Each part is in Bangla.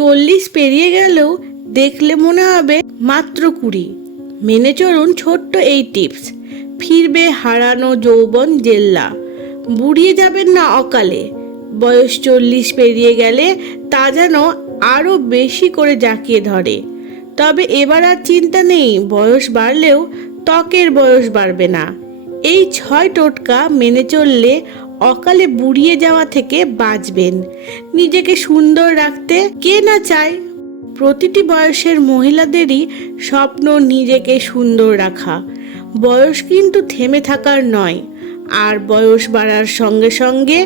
40 পেরিয়ে গেলেও দেখলে মনে হবে মাত্র 20। মেনে চলুন ছোট্ট এই টিপস, ফিরবে হারানো যৌবন জেল্লা। বুড়িয়ে যাবেন না অকালে। বয়স 40 পেরিয়ে গেলে তা যেন আরও বেশি করে জাঁকিয়ে ধরে। তবে এবার আর চিন্তা নেই, বয়স বাড়লেও ত্বকের বয়স বাড়বে না। এই 6 টোটকা মেনে চললে অকালে বুড়িয়ে যাওয়া থেকে বাঁচবেন। নিজেকে সুন্দর রাখতে কে না চায়? প্রতিটি বয়সের মহিলাদেরই স্বপ্ন নিজেকে সুন্দর রাখা। বয়স কিন্তু থেমে থাকার নয়। আর বয়স বাড়ার সঙ্গে সঙ্গে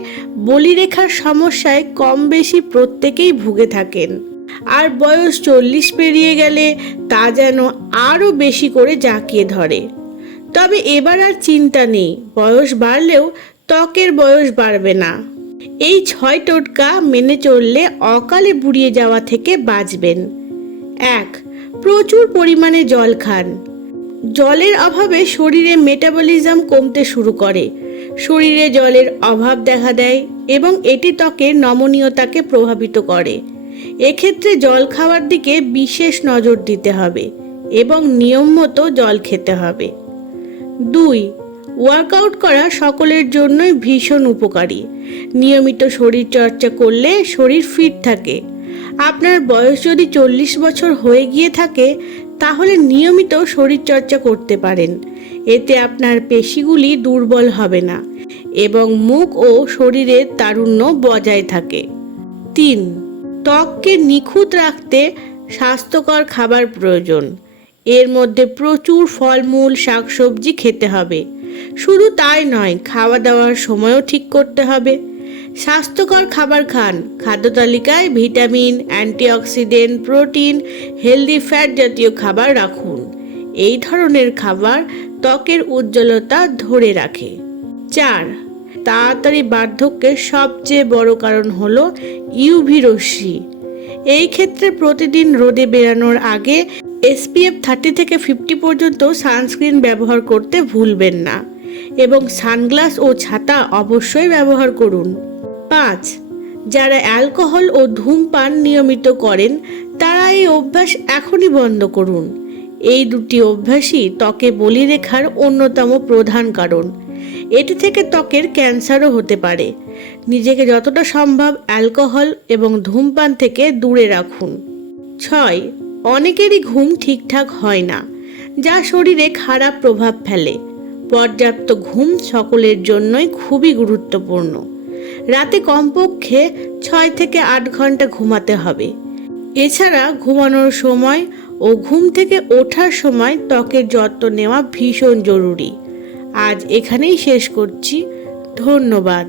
বলিরেখার সমস্যায় কম বেশি প্রত্যেকেই ভুগে থাকেন। আর বয়স 40 পেরিয়ে গেলে তা যেন আরও বেশি করে জাঁকিয়ে ধরে। তবে এবার আর চিন্তা নেই, বয়স বাড়লেও ত্বকের বয়স বাড়বে না। এই 6 টোটকা মেনে চললে অকালে বুড়িয়ে যাওয়া থেকে বাঁচবেন। 1. প্রচুর পরিমাণে জল খান। জলের অভাবে শরীরে মেটাবলিজম কমতে শুরু করে। শরীরে জলের অভাব দেখা দেয় এবং এটি ত্বকের নমনীয়তাকে প্রভাবিত করে। এক্ষেত্রে জল খাওয়ার দিকে বিশেষ নজর দিতে হবে এবং নিয়ম মতো জল খেতে হবে। 2. ওয়ার্কআউট করা সকলের জন্যই ভীষণ উপকারী। নিয়মিত শরীর চর্চা করলে শরীর ফিট থাকে। আপনার বয়স যদি 40 বছর হয়ে গিয়ে থাকে তাহলে নিয়মিত শরীর চর্চা করতে পারেন। এতে আপনার পেশিগুলি দুর্বল হবে না এবং মুখ ও শরীরের তারুণ্য বজায় থাকে। 3. ত্বককে নিখুঁত রাখতে স্বাস্থ্যকর খাবার প্রয়োজন। এর মধ্যে প্রচুর ফলমূল, শাকসবজি খেতে হবে। শুধু তাই নয়, খাওয়া দাওয়ার সময়ও ঠিক করতে হবে। স্বাস্থ্যকর খাবার খান। খাদ্য তালিকায় vitamin, antioxidant, protein, healthy fat জাতীয় খাবার রাখুন। এই ধরনের খাবার ত্বকের উজ্জ্বলতা ধরে রাখে। 4. তাড়াতাড়ি বার্ধক্যের সবচেয়ে বড় কারণ হলো ইউভি রশ্মি। এই ক্ষেত্রে প্রতিদিন রোদে বেরানোর আগে SPF 30 থেকে 50 পর্যন্ত সানস্ক্রিন ব্যবহার করতে ভুলবেন না এবং সানগ্লাস ও ছাতা অবশ্যই ব্যবহার করুন। 5. যারা অ্যালকোহল ও ধূমপান নিয়মিত করেন তারা এই অভ্যাস এখনই বন্ধ করুন। এই দুটি অভ্যাসই ত্বকে বলিরেখার অন্যতম প্রধান কারণ। এটি থেকে ত্বকের ক্যান্সারও হতে পারে। নিজেকে যতটা সম্ভব অ্যালকোহল এবং ধূমপান থেকে দূরে রাখুন। 6. অনেকেরই ঘুম ঠিকঠাক হয় না, যা শরীরে খারাপ প্রভাব ফেলে। পর্যাপ্ত ঘুম সকলের জন্যই খুবই গুরুত্বপূর্ণ। রাতে কমপক্ষে 6 থেকে 8 ঘন্টা ঘুমাতে হবে। এছাড়া ঘুমানোর সময় ও ঘুম থেকে ওঠার সময় ত্বকের যত্ন নেওয়া ভীষণ জরুরি। আজ এখানেই শেষ করছি। ধন্যবাদ।